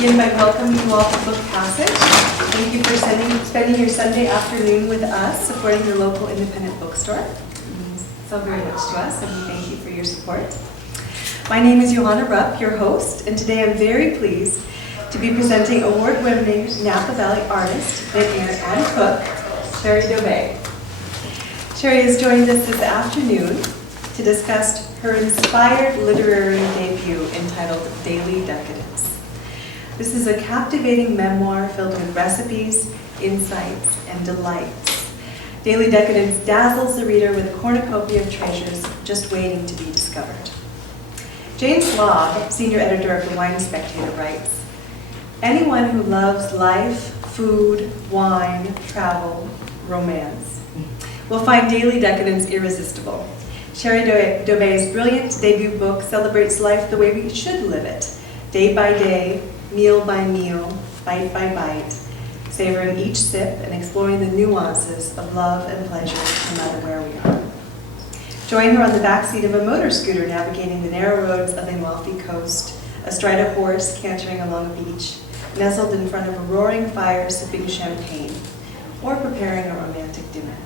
begin by welcoming you all to Book Passage. Thank you for spending your Sunday afternoon with us, supporting your local independent bookstore. It means so very much to us, and we thank you for your support. My name is Johanna Rupp, your host, and today I'm very pleased to be presenting award-winning Napa Valley artist, vintner, and cook, Sherri Dobay. Sherri has joined us this afternoon to discuss her inspired literary debut entitled Daily Decadence. This is a captivating memoir filled with recipes, insights, and delights. Daily Decadence dazzles the reader with a cornucopia of treasures just waiting to be discovered. Jane Slaub, senior editor of The Wine Spectator, writes, "Anyone who loves life, food, wine, travel, romance will find Daily Decadence irresistible. Sherri Dobay's brilliant debut book celebrates life the way we should live it, day by day, meal by meal, bite by bite, savoring each sip and exploring the nuances of love and pleasure no matter where we are." Join her on the backseat of a motor scooter navigating the narrow roads of a wealthy coast, astride a horse cantering along a beach, nestled in front of a roaring fire sipping champagne, or preparing a romantic dinner.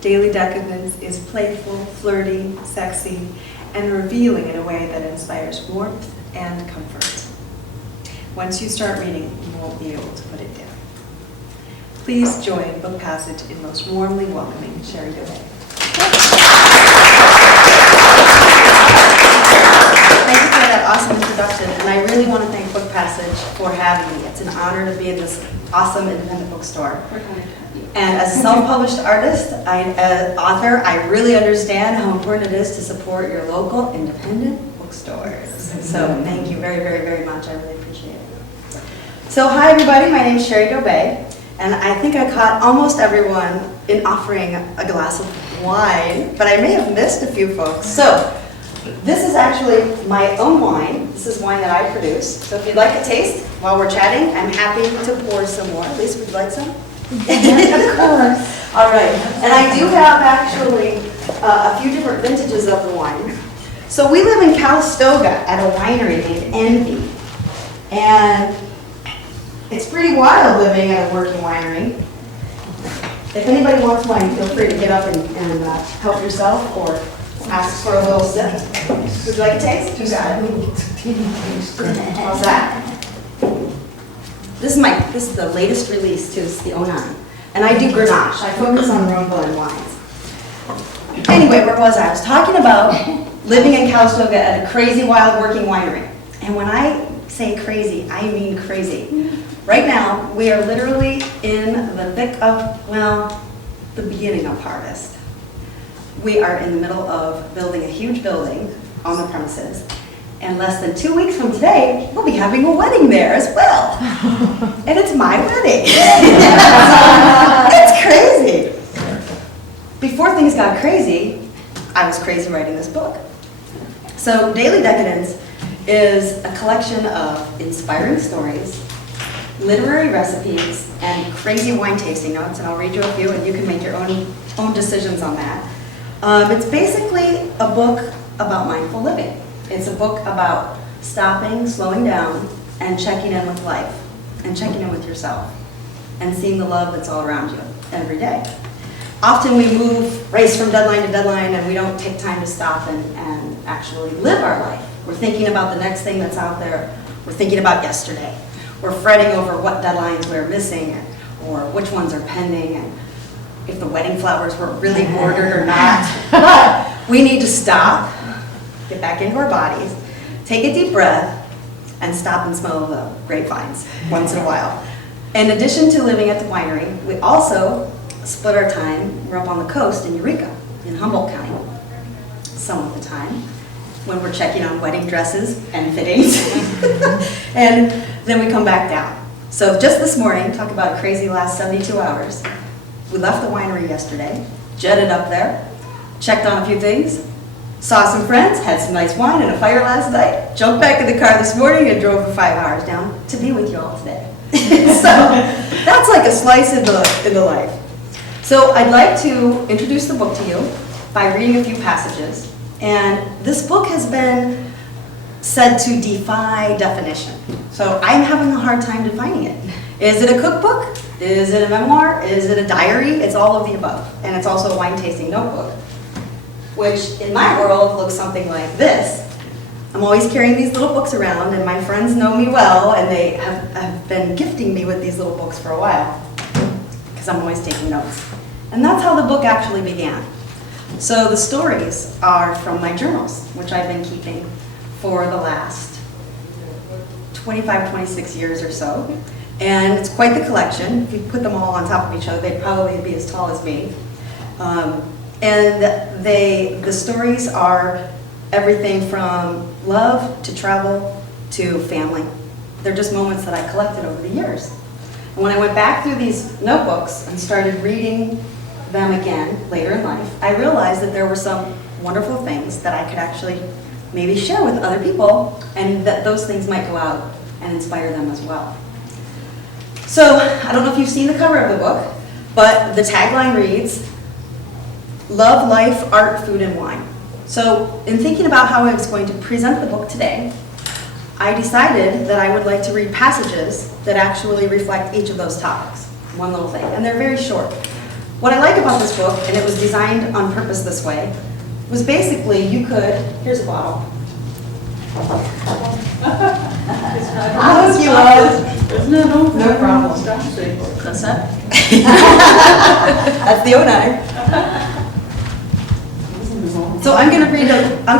Daily Decadence is playful, flirty, sexy, and revealing in a way that inspires warmth and comfort. Once you start reading, you won't be able to put it down. Please join Book Passage in most warmly welcoming Sherri Dobay. Thank you for that awesome introduction, and I really want to thank Book Passage for having me. It's an honor to be in this awesome independent bookstore. And as a self-published artist, author, I really understand how important it is to support your local independent bookstores. So thank you very, very, very much. I really appreciate it. So hi everybody, my name is Sherri Dobay, and I think I caught almost everyone in offering a glass of wine, but I may have missed a few folks. So this is actually my own wine. This is wine that I produce. So if you'd like a taste while we're chatting, I'm happy to pour some more. Lisa, would you like some? Of course. All right. And I do have actually a few different vintages of the wine. So we live in Calistoga at a winery named Envy. And it's pretty wild living at a working winery. If anybody wants wine, feel free to get up and help yourself or ask for a little sip. Would you like a taste? You got it. How's that? This is the latest release too. It's the Onan, and I do Grenache. I focus on Rhone wines. Anyway, where was I? I was talking about living in Calistoga at a crazy, wild working winery. And when I say crazy, I mean crazy. Right now, we are literally in the thick of, well, the beginning of harvest. We are in the middle of building a huge building on the premises. And less than 2 weeks from today, we'll be having a wedding there as well. And it's my wedding. It's crazy. Before things got crazy, I was crazy writing this book. So Daily Decadence is a collection of inspiring stories, literary recipes, and crazy wine tasting notes. And I'll read you a few, and you can make your own decisions on that. It's basically a book about mindful living. It's a book about stopping, slowing down, and checking in with life, and checking in with yourself, and seeing the love that's all around you every day. Often we race from deadline to deadline, and we don't take time to stop and actually live our life. We're thinking about the next thing that's out there. We're thinking about yesterday. We're fretting over what deadlines we're missing, or which ones are pending, and if the wedding flowers were really ordered or not. But we need to stop, get back into our bodies, take a deep breath, and stop and smell the grapevines once in a while. In addition to living at the winery, we also split our time. We're up on the coast in Eureka, in Humboldt County, some of the time, when we're checking on wedding dresses and fittings. And then we come back down. So just this morning, talk about a crazy last 72 hours. We left the winery yesterday, jetted up there, checked on a few things, saw some friends, had some nice wine and a fire last night, jumped back in the car this morning and drove for 5 hours down to be with you all today. So that's like a slice in the life. So I'd like to introduce the book to you by reading a few passages. And this book has been said to defy definition. So I'm having a hard time defining it. Is it a cookbook? Is it a memoir? Is it a diary? It's all of the above. And it's also a wine tasting notebook, which in my world looks something like this. I'm always carrying these little books around, and my friends know me well, and they have been gifting me with these little books for a while, because I'm always taking notes. And that's how the book actually began. So the stories are from my journals, which I've been keeping for the last 25, 26 years or so. And it's quite the collection. If you put them all on top of each other, they'd probably be as tall as me. And the stories are everything from love to travel to family. They're just moments that I collected over the years. And when I went back through these notebooks and started reading them again later in life, I realized that there were some wonderful things that I could actually maybe share with other people, and that those things might go out and inspire them as well. So I don't know if you've seen the cover of the book, but the tagline reads, "Love, life, art, food, and wine." So in thinking about how I was going to present the book today, I decided that I would like to read passages that actually reflect each of those topics, one little thing, and they're very short. What I like about this book, and it was designed on purpose this way, was basically you could, here's a bottle. I'll hook you up. Isn't it open? No problem. That's it? That's the 09. So I'm going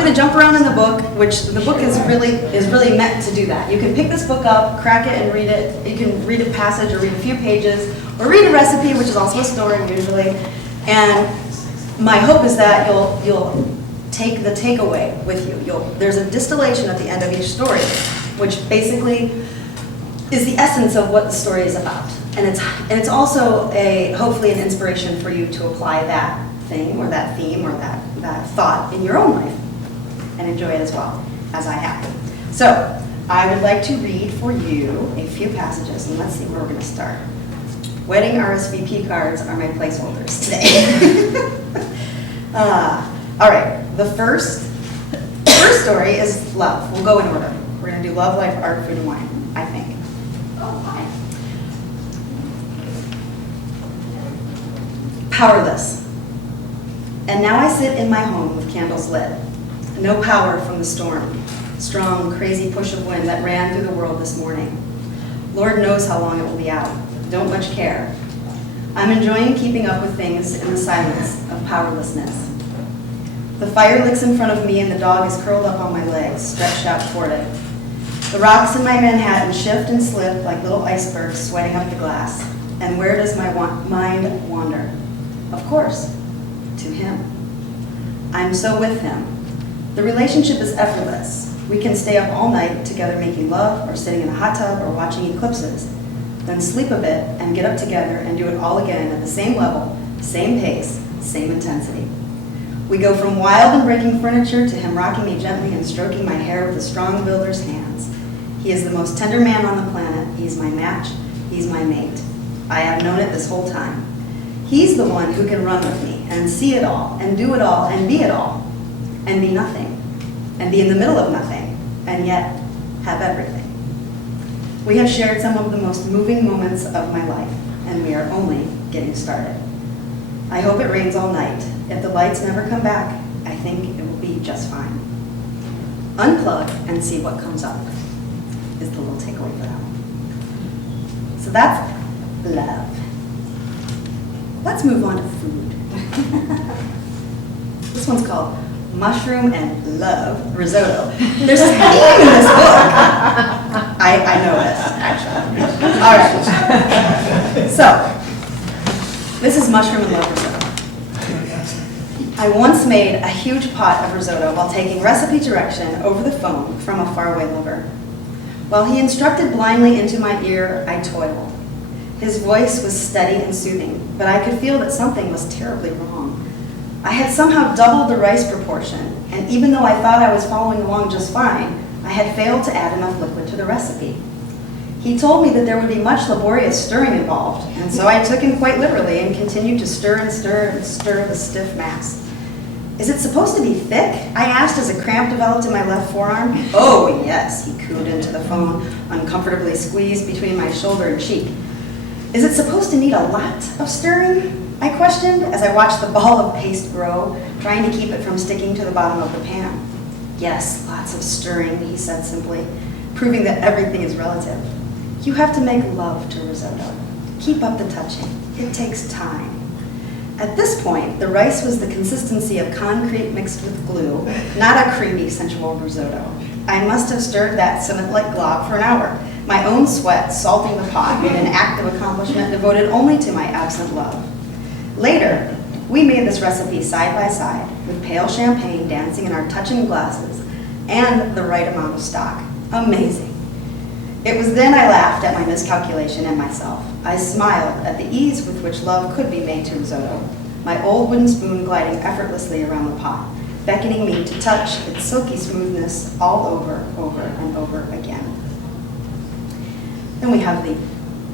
to jump around in the book, which the book is really meant to do that. You can pick this book up, crack it, and read it. You can read a passage or read a few pages, or read a recipe, which is also a story usually. And my hope is that you'll take the takeaway with you. There's a distillation at the end of each story, which basically is the essence of what the story is about. And it's also hopefully an inspiration for you to apply that thing or that theme or that thought in your own life and enjoy it as well, as I have. So I would like to read for you a few passages, and let's see where we're going to start. Wedding RSVP cards are my placeholders today. All right, the first story is love. We'll go in order. We're going to do love, life, art, food, and wine, I think. Oh, fine. Powerless. And now I sit in my home with candles lit. No power from the storm. Strong, crazy push of wind that ran through the world this morning. Lord knows how long it will be out. Don't much care. I'm enjoying keeping up with things in the silence of powerlessness. The fire licks in front of me and the dog is curled up on my legs, stretched out toward it. The rocks in my Manhattan shift and slip like little icebergs sweating up the glass. And where does my mind wander? Of course, to him. I'm so with him. The relationship is effortless. We can stay up all night together making love or sitting in a hot tub or watching eclipses, then sleep a bit and get up together and do it all again at the same level, same pace, same intensity. We go from wild and breaking furniture to him rocking me gently and stroking my hair with a strong builder's hands. He is the most tender man on the planet. He's my match. He's my mate. I have known it this whole time. He's the one who can run with me and see it all and do it all and be nothing and be in the middle of nothing and yet have everything. We have shared some of the most moving moments of my life and we are only getting started. I hope it rains all night. If the lights never come back, I think it will be just fine. Unplug and see what comes up is the little takeaway for that one. So that's love. Let's move on to food. This one's called Mushroom and Love Risotto. There's a theme in this book. I know this, actually. All right. So, this is Mushroom and Love Risotto. I once made a huge pot of risotto while taking recipe direction over the phone from a faraway lover. While he instructed blindly into my ear, I toiled. His voice was steady and soothing, but I could feel that something was terribly wrong. I had somehow doubled the rice proportion, and even though I thought I was following along just fine, I had failed to add enough liquid to the recipe. He told me that there would be much laborious stirring involved, and so I took him quite literally and continued to stir and stir and stir the stiff mass. Is it supposed to be thick? I asked as a cramp developed in my left forearm. Oh, yes, he cooed into the phone, uncomfortably squeezed between my shoulder and cheek. Is it supposed to need a lot of stirring? I questioned as I watched the ball of paste grow, trying to keep it from sticking to the bottom of the pan. Yes, lots of stirring, he said simply, proving that everything is relative. You have to make love to risotto. Keep up the touching. It takes time. At this point, the rice was the consistency of concrete mixed with glue, not a creamy, sensual risotto. I must have stirred that cement-like glob for an hour, my own sweat salting the pot in an act of accomplishment devoted only to my absent love. Later, we made this recipe side by side, with pale champagne dancing in our touching glasses and the right amount of stock. Amazing. It was then I laughed at my miscalculation and myself. I smiled at the ease with which love could be made to risotto, my old wooden spoon gliding effortlessly around the pot, beckoning me to touch its silky smoothness all over and over again. Then we have the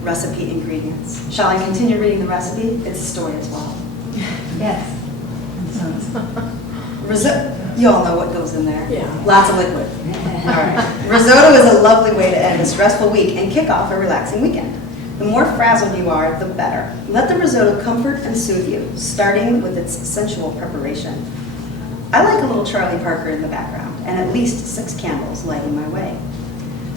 recipe ingredients. Shall I continue reading the recipe? It's a story as well. Yes. You all know what goes in there. Yeah. Lots of liquid. All right. Risotto is a lovely way to end a stressful week and kick off a relaxing weekend. The more frazzled you are, the better. Let the risotto comfort and soothe you, starting with its sensual preparation. I like a little Charlie Parker in the background, and at least 6 candles lighting my way.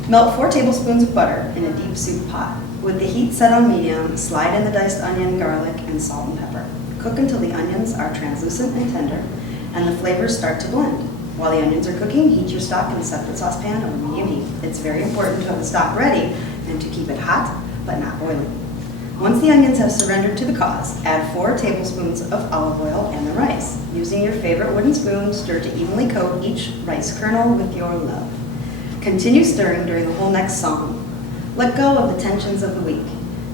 Melt 4 tablespoons of butter in a deep soup pot. With the heat set on medium, slide in the diced onion, garlic, and salt and pepper. Cook until the onions are translucent and tender, and the flavors start to blend. While the onions are cooking, heat your stock in a separate saucepan over medium heat. It's very important to have the stock ready and to keep it hot, but not boiling. Once the onions have surrendered to the cause, add 4 tablespoons of olive oil and the rice. Using your favorite wooden spoon, stir to evenly coat each rice kernel with your love. Continue stirring during the whole next song. Let go of the tensions of the week.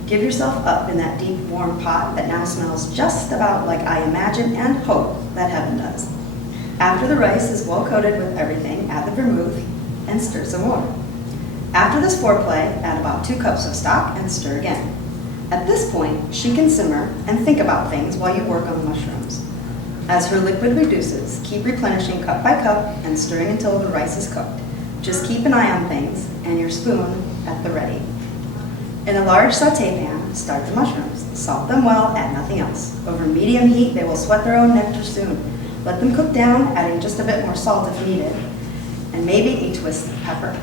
Give yourself up in that deep, warm pot that now smells just about like I imagine and hope that heaven does. After the rice is well coated with everything, add the vermouth and stir some more. After this foreplay, add about 2 cups of stock and stir again. At this point, she can simmer and think about things while you work on the mushrooms. As her liquid reduces, keep replenishing cup by cup and stirring until the rice is cooked. Just keep an eye on things and your spoon at the ready. In a large sauté pan, start the mushrooms. Salt them well, add nothing else. Over medium heat, they will sweat their own nectar soon. Let them cook down, adding just a bit more salt if needed, and maybe a twist of pepper.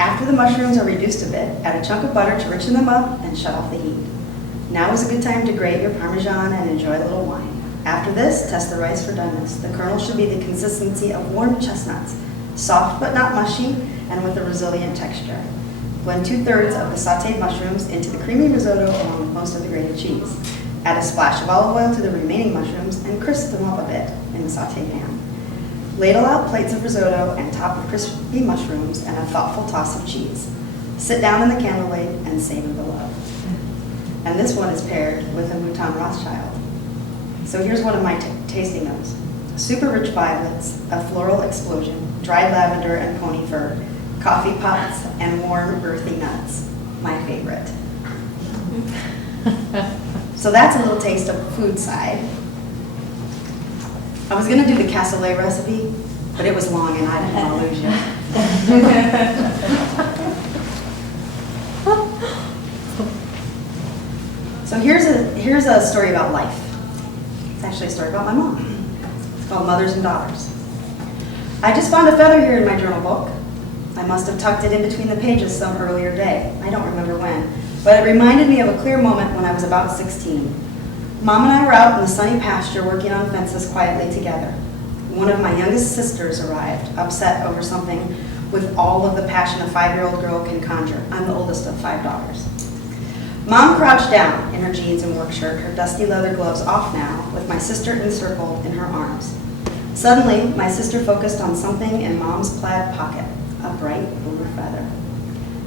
After the mushrooms are reduced a bit, add a chunk of butter to richen them up and shut off the heat. Now is a good time to grate your Parmesan and enjoy a little wine. After this, test the rice for doneness. The kernel should be the consistency of warm chestnuts, soft but not mushy, and with a resilient texture. Blend 2/3 of the sautéed mushrooms into the creamy risotto along with most of the grated cheese. Add a splash of olive oil to the remaining mushrooms and crisp them up a bit in the sauté pan. Ladle out plates of risotto and top with crispy mushrooms and a thoughtful toss of cheese. Sit down in the candlelight and savor the love. And this one is paired with a Mouton Rothschild. So here's one of my tasting notes. Super rich violets, a floral explosion, dried lavender and pony fir, coffee pots, and warm earthy nuts. My favorite. So that's a little taste of the food side. I was gonna do the cassoulet recipe, but it was long and I didn't want to lose you. So here's a story about life. It's actually a story about my mom. It's called Mothers and Daughters. I just found a feather here in my journal book. I must have tucked it in between the pages some earlier day. I don't remember when, but it reminded me of a clear moment when I was about 16. Mom and I were out in the sunny pasture working on fences quietly together. One of my youngest sisters arrived, upset over something with all of the passion a 5-year-old girl can conjure. I'm the oldest of 5 daughters. Mom crouched down in her jeans and work shirt, her dusty leather gloves off now, with my sister encircled in her arms. Suddenly, my sister focused on something in Mom's plaid pocket, a bright blue feather.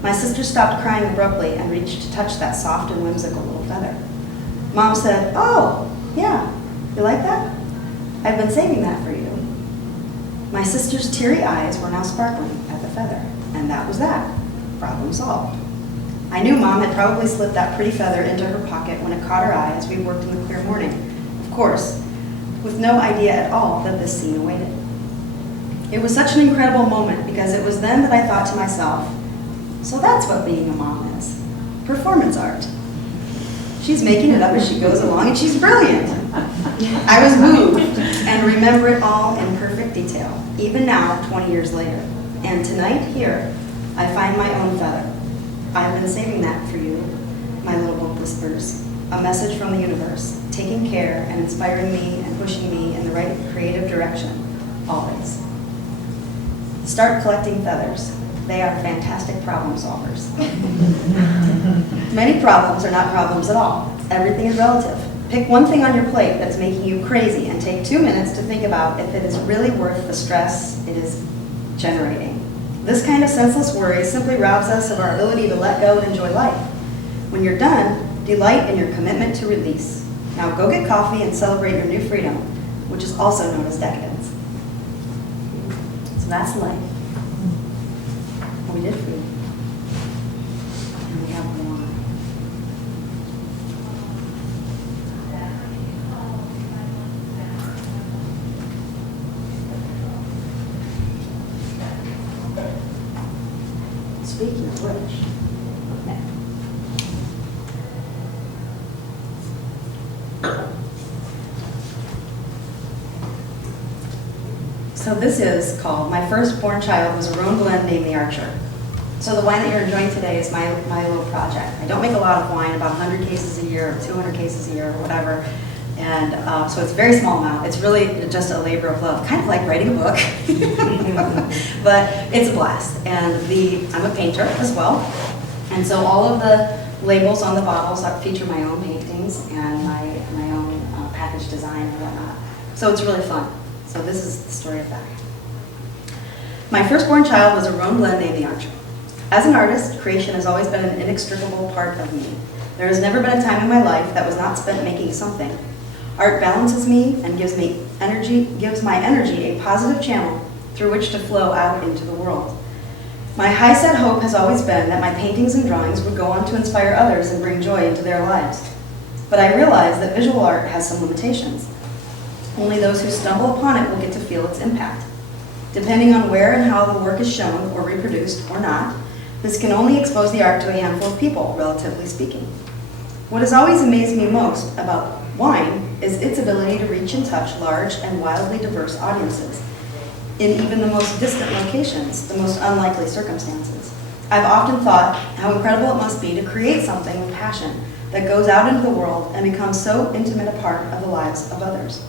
My sister stopped crying abruptly and reached to touch that soft and whimsical little feather. Mom said, "Oh, yeah, you like that? I've been saving that for you." My sister's teary eyes were now sparkling at the feather, and that was that. Problem solved. I knew Mom had probably slipped that pretty feather into her pocket when it caught her eye as we worked in the clear morning. Of course, with no idea at all that this scene awaited. It was such an incredible moment because it was then that I thought to myself, so that's what being a mom is, performance art. She's making it up as she goes along and she's brilliant. I was moved and remember it all in perfect detail, even now, 20 years later. And tonight, here, I find my own feather. I've been saving that for you, my little book whispers. A message from the universe, taking care and inspiring me and pushing me in the right creative direction, always. Start collecting feathers. They are fantastic problem solvers. Many problems are not problems at all. Everything is relative. Pick one thing on your plate that's making you crazy and take 2 minutes to think about if it is really worth the stress it is generating. This kind of senseless worry simply robs us of our ability to let go and enjoy life. When you're done, delight in your commitment to release. Now go get coffee and celebrate your new freedom, which is also known as decadence. So that's life. And we did food. And we have wine. Speaking of which, so this is called My Firstborn Child Was a Rhone Blend Named the Archer. So the wine that you're enjoying today is my little project. I don't make a lot of wine, about 100 cases a year, or 200 cases a year, or whatever. And so it's a very small amount. It's really just a labor of love, kind of like writing a book. But it's a blast. And I'm a painter as well. And so all of the labels on the bottles feature my own paintings and my own package design and whatnot. So it's really fun. So this is the story of that. My firstborn child was a Rhone Blend named the Archer. As an artist, creation has always been an inextricable part of me. There has never been a time in my life that was not spent making something. Art balances me and gives my energy a positive channel through which to flow out into the world. My high-set hope has always been that my paintings and drawings would go on to inspire others and bring joy into their lives. But I realize that visual art has some limitations. Only those who stumble upon it will get to feel its impact. Depending on where and how the work is shown or reproduced or not, this can only expose the art to a handful of people, relatively speaking. What has always amazed me most about wine is its ability to reach and touch large and wildly diverse audiences in even the most distant locations, the most unlikely circumstances. I've often thought how incredible it must be to create something with passion that goes out into the world and becomes so intimate a part of the lives of others.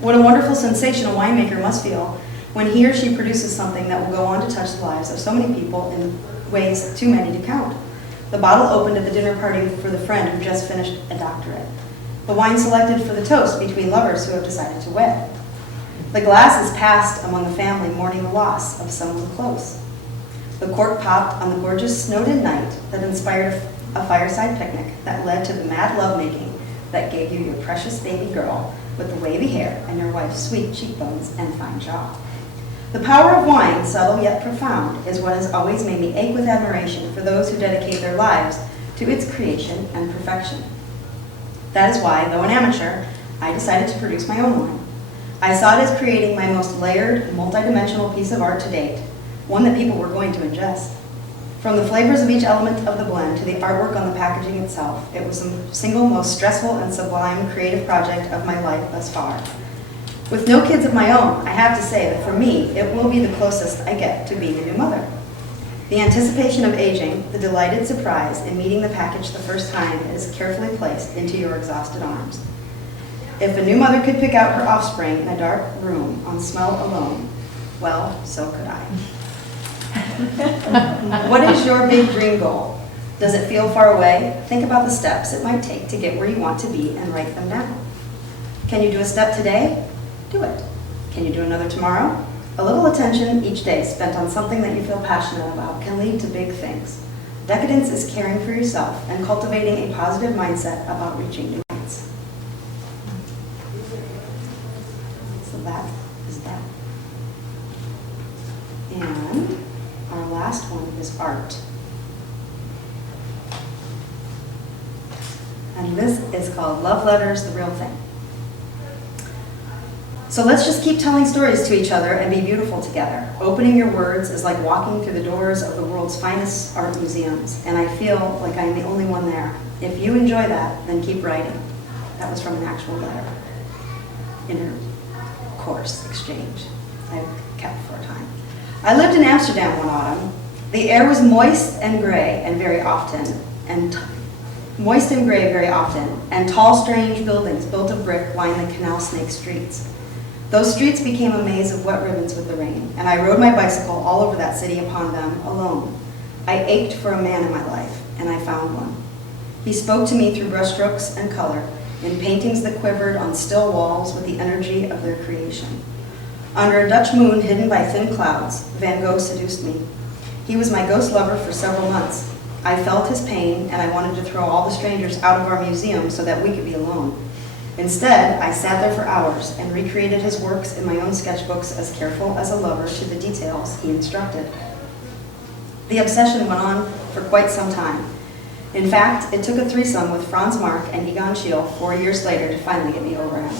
What a wonderful sensation a winemaker must feel when he or she produces something that will go on to touch the lives of so many people in ways too many to count. The bottle opened at the dinner party for the friend who just finished a doctorate. The wine selected for the toast between lovers who have decided to wed. The glass is passed among the family mourning the loss of someone close. The cork popped on the gorgeous snowed-in night that inspired a fireside picnic that led to the mad lovemaking that gave you your precious baby girl with the wavy hair and your wife's sweet cheekbones and fine jaw. The power of wine, subtle yet profound, is what has always made me ache with admiration for those who dedicate their lives to its creation and perfection. That is why, though an amateur, I decided to produce my own wine. I saw it as creating my most layered, multidimensional piece of art to date, one that people were going to ingest. From the flavors of each element of the blend to the artwork on the packaging itself, it was the single most stressful and sublime creative project of my life thus far. With no kids of my own, I have to say that for me, it will be the closest I get to being a new mother. The anticipation of aging, the delighted surprise in meeting the package the first time is carefully placed into your exhausted arms. If a new mother could pick out her offspring in a dark room on smell alone, well, so could I. What is your big dream goal? Does it feel far away? Think about the steps it might take to get where you want to be and write them down. Can you do a step today? Do it. Can you do another tomorrow? A little attention each day spent on something that you feel passionate about can lead to big things. Decadence is caring for yourself and cultivating a positive mindset about reaching new heights. So that is that. And our last one is art. And this is called Love Letters, the Real Thing. So let's just keep telling stories to each other and be beautiful together. Opening your words is like walking through the doors of the world's finest art museums, and I feel like I'm the only one there. If you enjoy that, then keep writing. That was from an actual letter, intercourse exchange I kept for a time. I lived in Amsterdam one autumn. The air was moist and gray very often, and tall, strange buildings built of brick lined the canal snake streets. Those streets became a maze of wet ribbons with the rain, and I rode my bicycle all over that city upon them, alone. I ached for a man in my life, and I found one. He spoke to me through brushstrokes and color, in paintings that quivered on still walls with the energy of their creation. Under a Dutch moon hidden by thin clouds, Van Gogh seduced me. He was my ghost lover for several months. I felt his pain, and I wanted to throw all the strangers out of our museum so that we could be alone. Instead, I sat there for hours and recreated his works in my own sketchbooks as careful as a lover to the details he instructed. The obsession went on for quite some time. In fact, it took a threesome with Franz Marc and Egon Schiele 4 years later to finally get me over him.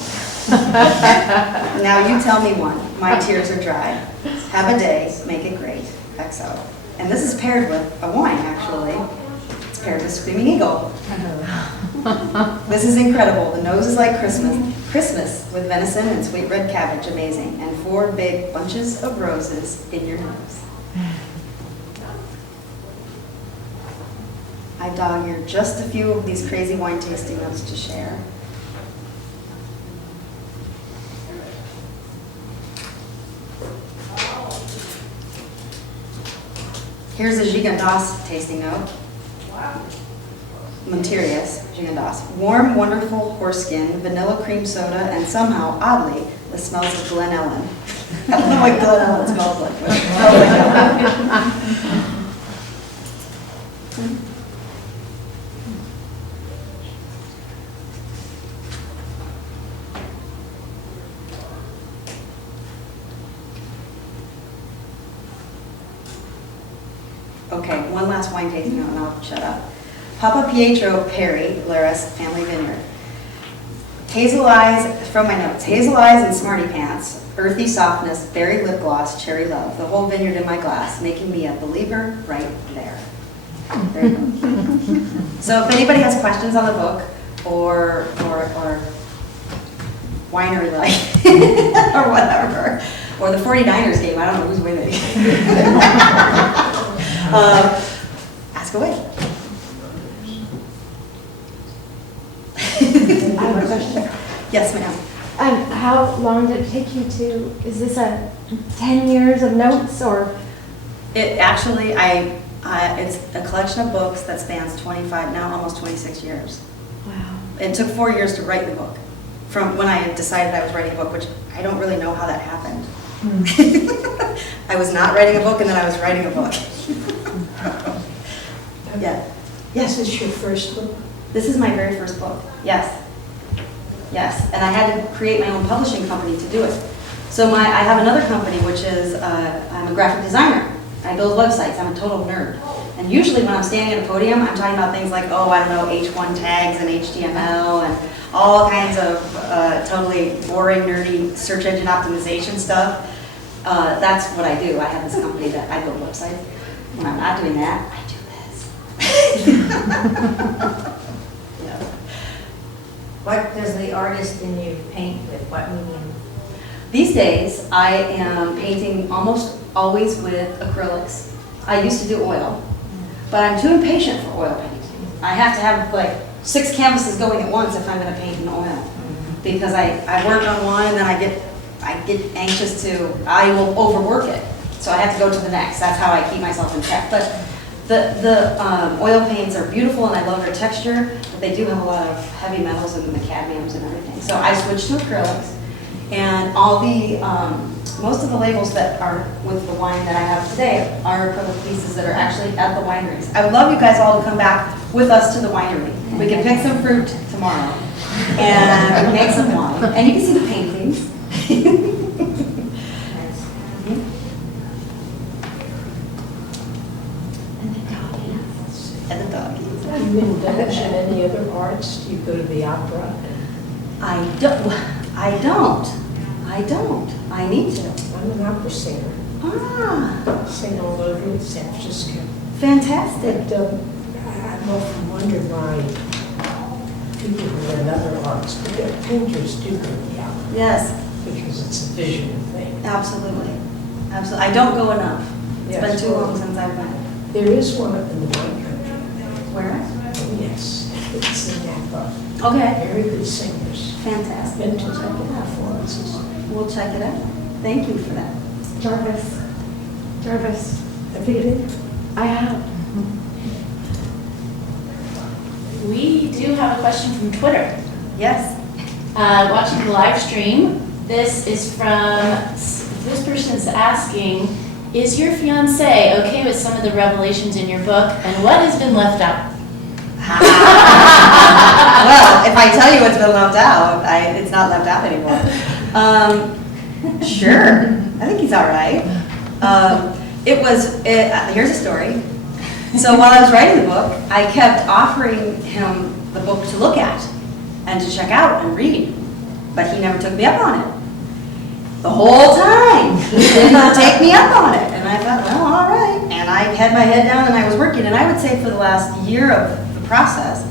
Now you tell me one. My tears are dry. Have a day. Make it great. XO. And this is paired with a wine, actually. It's paired with Screaming Eagle. This is incredible. The nose is like Christmas. Christmas with venison and sweet red cabbage. Amazing. And 4 big bunches of roses in your nose. I dog eared just a few of these crazy wine tasting notes to share. Here's a Gigondas tasting note. Monterius, Gigondas. Warm, wonderful horse skin, vanilla cream soda, and somehow, oddly, the smells of Glen Ellen. I don't know what Glen Ellen smells like, but it smells like Ellen. Okay, one last wine tasting note and I'll shut up. Papa Pietro Perry, Laris Family Vineyard. Hazel eyes, from my notes, hazel eyes and smarty pants, earthy softness, berry lip gloss, cherry love, the whole vineyard in my glass, making me a believer right there. There you go. So if anybody has questions on the book or winery like, or whatever, or the 49ers game, I don't know who's winning. Ask away. I have a question. Yes, ma'am. How long did it take you to, is this a 10 years of notes or? It actually, it's a collection of books that spans 25, now almost 26 years. Wow. It took 4 years to write the book. From when I decided I was writing a book, which I don't really know how that happened. I was not writing a book and then I was writing a book. Yeah. Yes, this is your first book? This is my very first book. Yes. Yes. And I had to create my own publishing company to do it. So I have another company, which is I'm a graphic designer. I build websites. I'm a total nerd. And usually when I'm standing at a podium, I'm talking about things like, oh, I don't know, H1 tags and HTML and all kinds of totally boring, nerdy search engine optimization stuff. That's what I do. I have this company that I build websites. When I'm not doing that, I do this. Yeah. What does the artist in you paint with? What medium? These days, I am painting almost always with acrylics. I used to do oil, but I'm too impatient for oil painting. I have to have like 6 canvases going at once if I'm going to paint in oil, because I work on one and then I get anxious I will overwork it, so I have to go to the next. That's how I keep myself in check. But the oil paints are beautiful and I love their texture, but they do have a lot of heavy metals and the cadmiums and everything. So I switched to acrylics, and all the most of the labels that are with the wine that I have today are acrylic pieces that are actually at the wineries. I would love you guys all to come back with us to the winery. We can pick some fruit tomorrow and make some wine, and you can see the paintings. And the doggies. Do you indulge in any other arts? Do you go to the opera? I don't. I don't. I need to. I'm an opera singer. Ah, Sing all over San Francisco. fantastic. But I've often wondered why people who are in other arts, but painters do go out Yes, because it's a visual thing. absolutely. Absolutely. I don't go enough. It's been Yes, too well, long since I've went. There is one up in the wine country. Where? Oh, yes, it's in Napa. Okay, Very good singers. fantastic. Been to a couple of performances. We'll check it out. Thank you for that. Jarvis. Jarvis. Have you been? I have. We do have a question from Twitter. Yes. Watching the live stream, this is from, this person is asking, is your fiance okay with some of the revelations in your book, and what has been left out? Well, if I tell you what's been left out, it's not left out anymore. Sure, I think he's all right. Here's a story. So while I was writing the book, I kept offering him the book to look at and to check out and read, but he never took me up on it. The whole time, he didn't take me up on it. And I thought, well, all right. And I had my head down and I was working, and I would say for the last year of the process,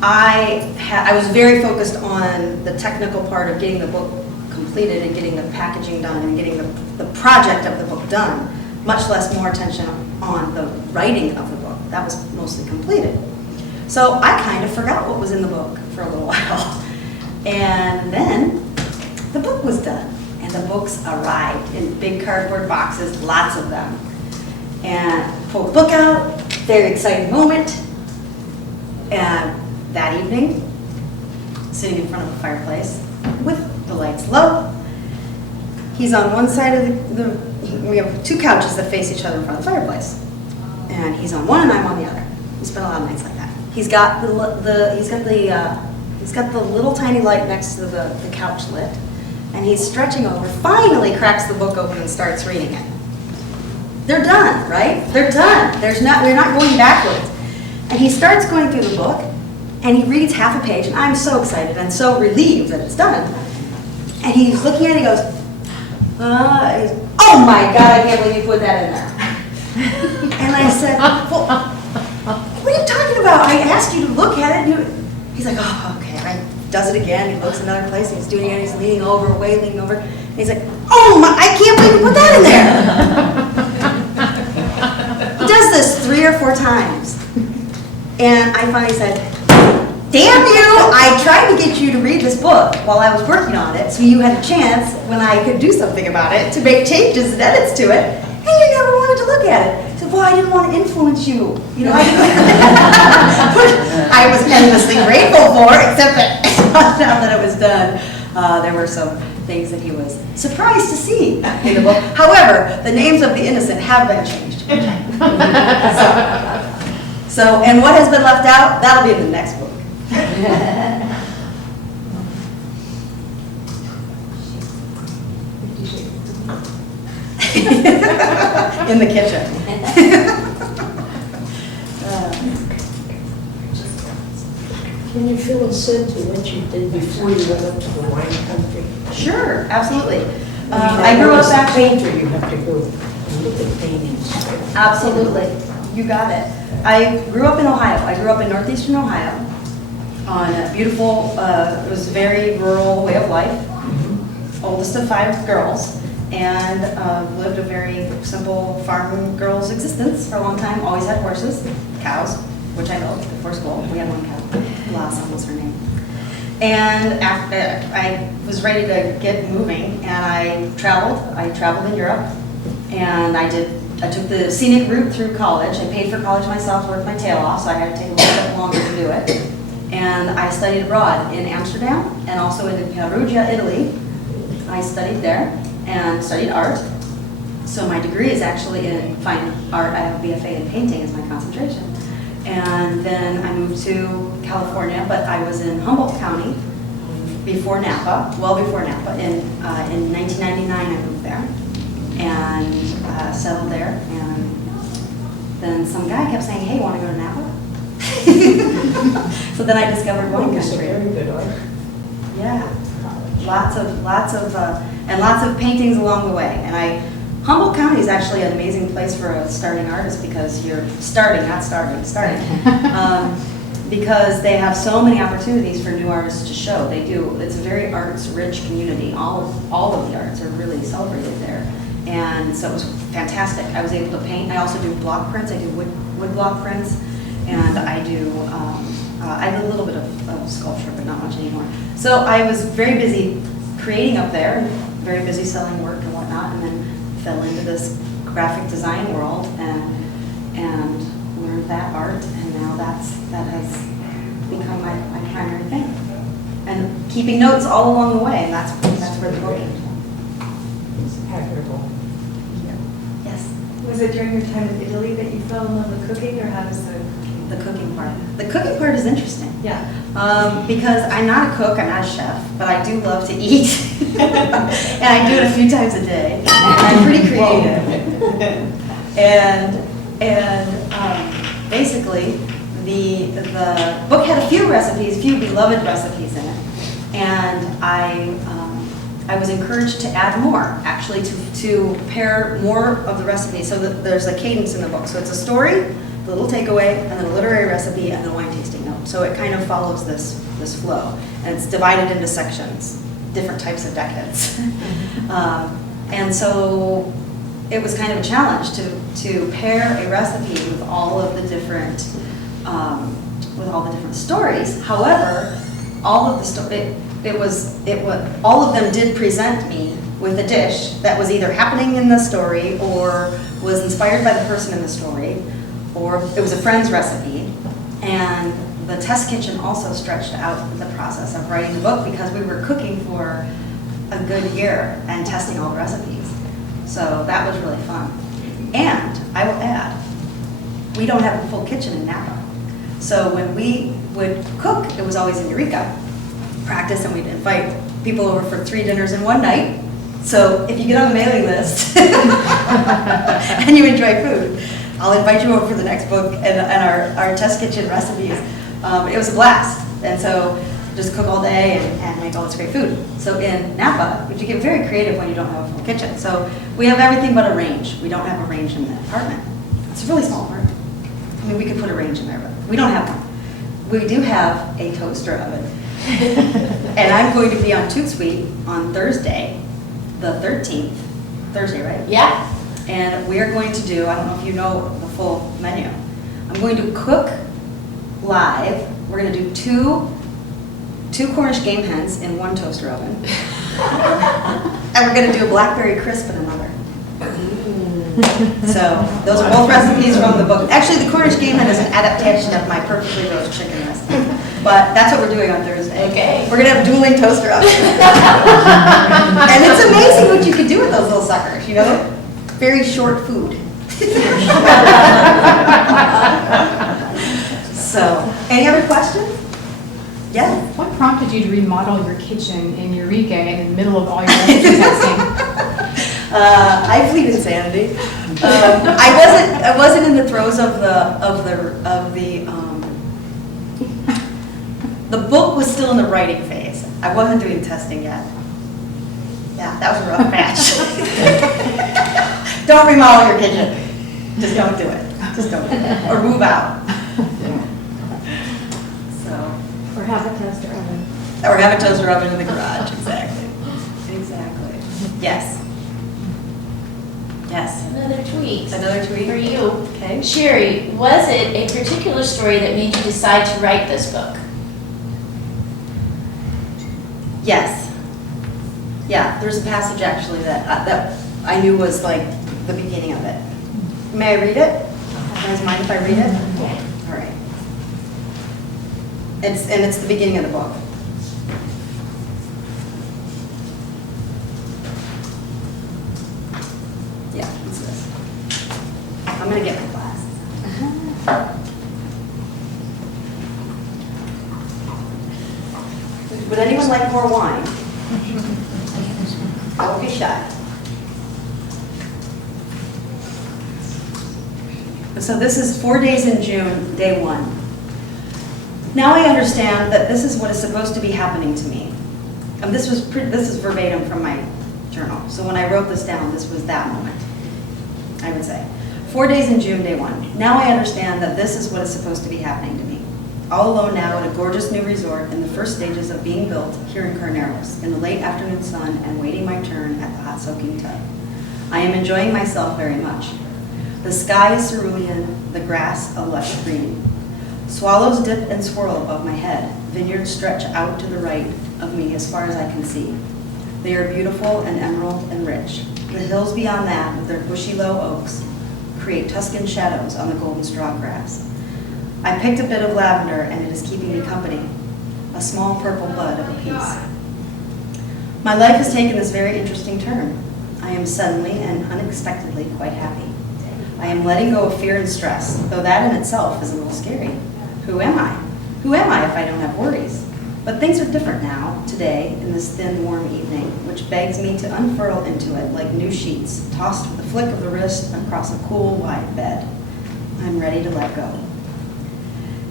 I was very focused on the technical part of getting the book completed and getting the packaging done and getting the project of the book done, much less more attention on the writing of the book. That was mostly completed. So I kind of forgot what was in the book for a little while. And then the book was done, and the books arrived in big cardboard boxes, lots of them. And pulled the book out, very exciting moment. And that evening, sitting in front of the fireplace with the lights low, he's on one side of we have two couches that face each other in front of the fireplace. And he's on one and I'm on the other. We spent a lot of nights like that. He's got the little tiny light next to the couch lit, and he's stretching over, finally cracks the book open and starts reading it. They're done, right? They're done. We're not going backwards. And he starts going through the book, and he reads half a page, and I'm so excited and so relieved that it's done. And he's looking at it, he goes, oh my God, I can't believe you put that in there. And I said, well, what are you talking about? I asked you to look at it. And he's like, oh, okay. And he does it again. He looks another place, and he's doing it again. He's leaning over. And he's like, oh my, I can't believe you put that in there. He does this 3 or 4 times. And I finally said, damn you, I tried to get you to read this book while I was working on it, so you had a chance when I could do something about it to make changes and edits to it, and you never wanted to look at it. I said, well, I didn't want to influence you. You know, I was endlessly grateful for, except that now that it was done, there were some things that he was surprised to see in the book. However, the names of the innocent have been changed. So, and what has been left out, that'll be in the next book. In the kitchen. Can you fill us in to what you did before you went up to the wine country? Sure, absolutely. I I grew up as a actually. painter, you have to go and look at paintings. Absolutely, you got it. I grew up in Ohio. I grew up in northeastern Ohio on a beautiful, it was a very rural way of life. Oldest of 5 girls, and lived a very simple farm girl's existence for a long time. Always had horses, cows, which I milked before school. We had one cow, Blossom was her name. And after, I was ready to get moving, and I traveled. I traveled in Europe, and I took the scenic route through college. I paid for college myself, worked my tail off, so I had to take a little bit longer to do it. And I studied abroad in Amsterdam and also in Perugia, Italy. I studied there and studied art. So my degree is actually in fine art. I have a BFA in painting as my concentration. And then I moved to California, but I was in Humboldt County before Napa, well before Napa. In 1999 I moved there and settled there. And then some guy kept saying, hey, want to go to Napa? So then I discovered wine It's a country. very good art. Yeah, lots of and lots of paintings along the way. And Humboldt County is actually an amazing place for a starting artist because you're starting. Because they have so many opportunities for new artists to show. They do. It's a very arts-rich community. All of the arts are really celebrated there. And so it was fantastic. I was able to paint. I also do block prints. I do wood block prints. And I do a little bit of sculpture, but not much anymore. So I was very busy creating up there, and very busy selling work and whatnot, and then fell into this graphic design world and learned that art, and now that has become my primary thing. And keeping notes all along the way, and that's where the book came from. It's admirable. Yes, Was it during your time in Italy that you fell in love with cooking, or how does the cooking part. The cooking part is interesting. Yeah. Because I'm not a cook, I'm not a chef, but I do love to eat. And I do it a few times a day. And I'm pretty creative. Basically, the book had a few beloved recipes in it. And I was encouraged to add more, actually, to pair more of the recipes so that there's a cadence in the book. So it's a story, the little takeaway, and then a literary recipe, and then a wine tasting note. So it kind of follows this flow. And it's divided into sections, different types of decades. And so it was kind of a challenge to pair a recipe with all of the different stories. However, all of them did present me with a dish that was either happening in the story or was inspired by the person in the story, or it was a friend's recipe. And the test kitchen also stretched out the process of writing the book because we were cooking for a good year and testing all the recipes. So that was really fun. And I will add, we don't have a full kitchen in Napa. So when we would cook, it was always in Eureka, practice, and we'd invite people over for 3 dinners in one night. So if you get on the mailing list and you enjoy food, I'll invite you over for the next book and our test kitchen recipes. It was a blast. And so just cook all day and make all this great food. So in Napa, you get very creative when you don't have a full kitchen. So we have everything but a range. We don't have a range in the apartment. It's a really small apartment. I mean, we could put a range in there, but we don't have one. We do have a toaster oven. And I'm going to be on Toot Sweet on Thursday, the 13th. Thursday, right? Yeah. And we are going to do, I don't know if you know the full menu. I'm going to cook live. We're going to do two Cornish game hens in one toaster oven. And we're going to do a blackberry crisp in another. So those are both recipes from the book. Actually, the Cornish game hen is an adaptation of my perfectly roast chicken recipe. But that's what we're doing on Thursday. Okay. We're going to have dueling toaster ovens. And it's amazing what you can do with those little suckers, you know? Very short food. So, any other questions? Yeah? What prompted you to remodel your kitchen in Eureka in the middle of all your recipe testing? I plead insanity. I wasn't in the throes of the book was still in the writing phase. I wasn't doing testing yet. Yeah, that was a rough patch. Don't remodel your kitchen. Just don't do it. Just don't do it. Or move out. So. Or have a toaster oven. Or have a toaster oven in the garage. Exactly. Exactly. Yes. Yes. Another tweet. Another tweet For you. Okay. Sherri, was it a particular story that made you decide to write this book? Yes. Yeah, there's a passage actually that I knew was like the beginning of it. May I read it? You guys mind if I read it? Okay. All right. It's the beginning of the book. Yeah, it's this. I'm gonna get my glasses. Would anyone like more wine? I will be shy. So this is 4 days in June, day 1. Now I understand that this is what is supposed to be happening to me. This is verbatim from my journal. So when I wrote this down, this was that moment, I would say. 4 days in June, day 1. Now I understand that this is what is supposed to be happening to me. All alone now at a gorgeous new resort in the first stages of being built here in Carneros, in the late afternoon sun and waiting my turn at the hot soaking tub. I am enjoying myself very much. The sky is cerulean, the grass a lush green. Swallows dip and swirl above my head. Vineyards stretch out to the right of me as far as I can see. They are beautiful and emerald and rich. The hills beyond that, with their bushy low oaks, create Tuscan shadows on the golden straw grass. I picked a bit of lavender and it is keeping me company, a small purple bud of a piece. My life has taken this very interesting turn. I am suddenly and unexpectedly quite happy. I am letting go of fear and stress, though that in itself is a little scary. Who am I? Who am I if I don't have worries? But things are different now, today, in this thin, warm evening, which begs me to unfurl into it like new sheets, tossed with a flick of the wrist across a cool, wide bed. I'm ready to let go.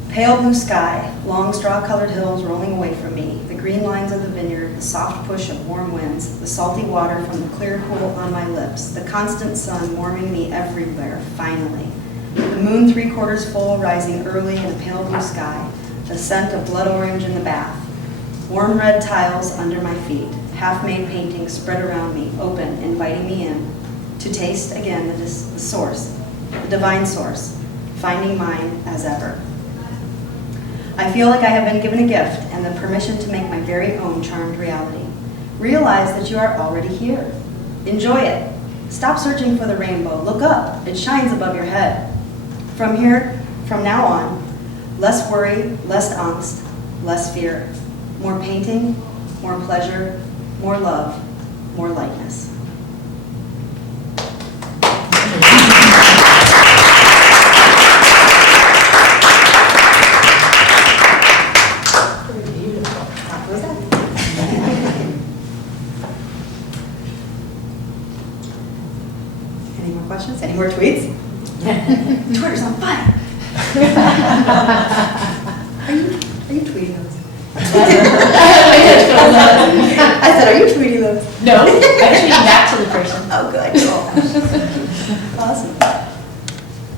Pale blue sky, long straw-colored hills rolling away from me, the green lines of the vineyard, the soft push of warm winds, the salty water from the clear pool on my lips, the constant sun warming me everywhere, finally. The moon 3/4 full, rising early in a pale blue sky, the scent of blood orange in the bath, warm red tiles under my feet, half-made paintings spread around me, open, inviting me in, to taste again the source, the divine source, finding mine as ever. I feel like I have been given a gift and the permission to make my very own charmed reality. Realize that you are already here. Enjoy it. Stop searching for the rainbow. Look up. It shines above your head. From now on, less worry, less angst, less fear. More painting, more pleasure, more love, more lightness. Any more questions? Any more tweets? Twitter's on fire. Are you tweeting those? I said, are you tweeting those? No, I'm tweeting back to the person. Oh, good. Cool. Awesome.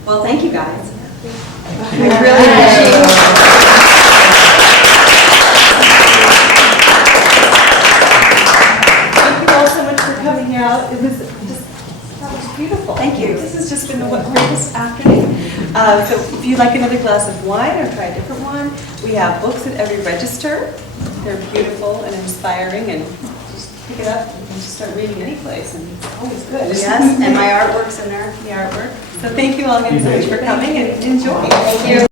Well, thank you guys. We really appreciate it. Thank you all so much for coming out. It was just, that was beautiful. Thank you. This has just been the greatest afternoon. So if you'd like another glass of wine or try a different one, we have books at every register. They're beautiful and inspiring, and just pick it up and just start reading any place, and it's always good. Yes, and my artwork's in there. The artwork. So thank you all again so much for coming, and enjoy. Thank you.